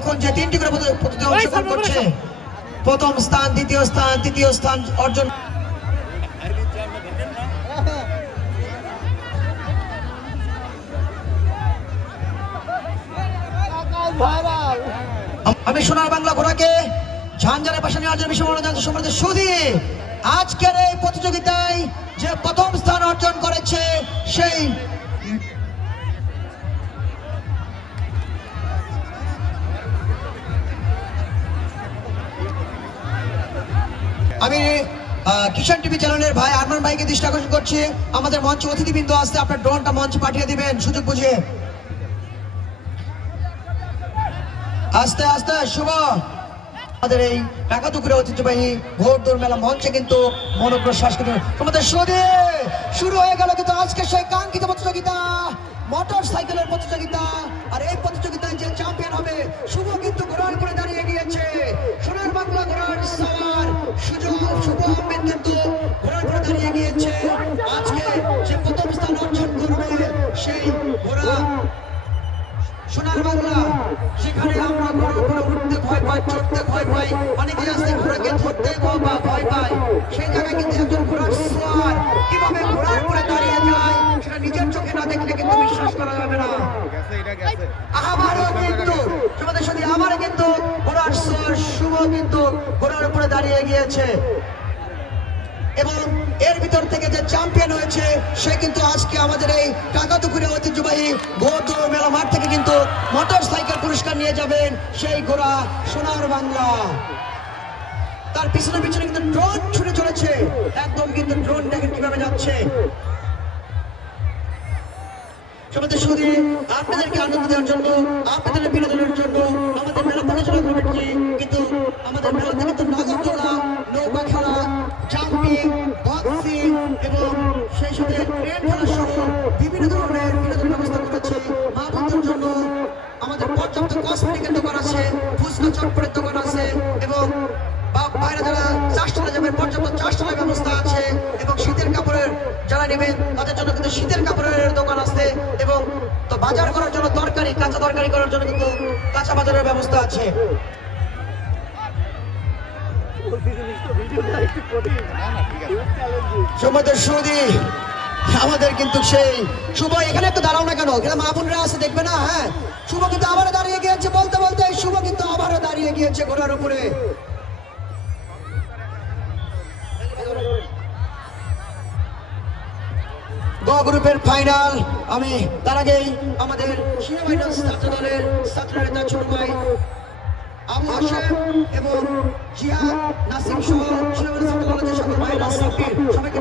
এখন যে 3টি করে প্রতিযোগিতা অংশগ্রহণ করছে, প্রথম স্থান, দ্বিতীয় স্থান, তৃতীয় স্থান অর্জন। আমি সোনার বাংলা ঘোড়াকে ঝাঞ্ঝারের পাশে নেওয়ার জন্য বিশ্বমান্য জানতে সম্মানিত সুধী, আজকের এই প্রতিযোগিতায় যে প্রথম স্থান অর্জন করেছে সেই আমি কিষান টিভি চ্যানেলের ভাই আরমান ভাইকে দৃষ্টি আকর্ষণ করছি, আমাদের মঞ্চে অতিথিবৃন্দ আসতে আপনার ড্রোনটা মঞ্চে পাঠিয়ে দিবেন সুযোগ বুঝে। আস্তে আস্তে শুভ আমাদের এই টাকাতুকুরে ঐতিহ্যবাহী ঘোড়দৌড় মেলা মঞ্চে কিন্তু মনোগ্র সাংস্কৃতিক তোমাদের শুরু হয়ে গেল কিন্তু আজকে সেই কাঙ্ক্ষিত প্রতিযোগিতা, মোটর সাইকেলের প্রতিযোগিতা। আর এই প্রতিযোগিতায় যে চ্যাম্পিয়ন হবে শুভ কিন্তু ঘোড়ার উপরে দাঁড়িয়ে গিয়েছে, সোনার বাংলা ঘোড়ার সওয়ার শুভ আহমেদ কিন্তু ঘোড়ার উপরে দাঁড়িয়ে গিয়েছে। আজকে যে প্রথম স্থান অর্জন করবে সেই ঘোড়া সোনার বাংলা, সেখানে আমরা ঘোড়ার উপরে উঠতে ভয় পাই, চড়তে ভয় পাই, অনেকে আসতে ঘোড়াকে ধরতে ভয় পাই। সেই জায়গায় কিন্তু একজন ঘোড়ার সওয়ার কিভাবে ঘোড়ার উপরে দাঁড়িয়ে যায় সেটা নিজের চোখে না দেখলে কিন্তু বিশ্বাস করা যাবে না। আবারও কিন্তু তোমাদের সাথে আবার কিন্তু ঘোড়ার সওয়ার শুভ কিন্তু ঘোড়ার উপরে দাঁড়িয়ে গিয়েছে এবং এর ভিতর থেকে যে চ্যাম্পিয়ন হয়েছে সে কিন্তু আজকে আমাদের এই টাকাতুকুরে ঐতিহ্যবাহী ঘোড়দৌড় মেলা মাঠ থেকে কিন্তু মোটর সাইকেল পুরস্কার নিয়ে যাবেন সেই ঘোড়া সোনার বাংলা। তার পিছনে পিছনে কিন্তু ড্রোন ছুটে চলেছে, একদম কিন্তু ড্রোন দেখেন কিভাবে যাচ্ছে। সবাই শুধু আপনাদেরকে আনন্দ দেওয়ার জন্য, আপনাদের বিনোদনের জন্য আমাদের মেলা পরিচালনা কমিটি কিন্তু আমাদের মেলাতে কিন্তু নাগরদোলা, নৌকা খেলা, জাম্পিং, বক্সিং এবং সেই সাথে ট্রেন খেলা সহ বিভিন্ন ধরনের বিনোদন ব্যবস্থা করেছে। মা বোনদের জন্য আমাদের পর্যাপ্ত কসমেটিকের দোকান আছে, ফুচকা চটপটের দোকান আছে এবং বাইরে যারা চাষতলা যাবেন পর্যাপ্ত চাষতলার ব্যবস্থা আছে এবং শীতের কাপড়ের যারা নেবেন তাদের জন্য কিন্তু শীতের কাপড়ের দোকান আছে এবং তো বাজার করার জন্য তরকারি, কাঁচা তরকারি করার জন্য কিন্তু কাঁচা বাজারের ব্যবস্থা আছে। আমাদের কিন্তু সেই শুভ এখানে একটু দাঁড়াও না কেন, এখানে মা বোনরা আছে দেখবে না। হ্যাঁ, শুভ কিন্তু আবারও দাঁড়িয়ে গিয়েছে, বলতে বলতে শুভ কিন্তু আবারও দাঁড়িয়ে গিয়েছে ঘোড়ার উপরে। গ গ্রুপের ফাইনাল, আমি তার আগেই আমাদের সেনাবাহিনী ছাত্র দলের ছাত্র নেতা ছোট ভাই আবু হাশেম এবং জিয়া নাসিম সহ সেনাবাহিনী ছাত্র দলের যে সকল ভাইরা সবাইকে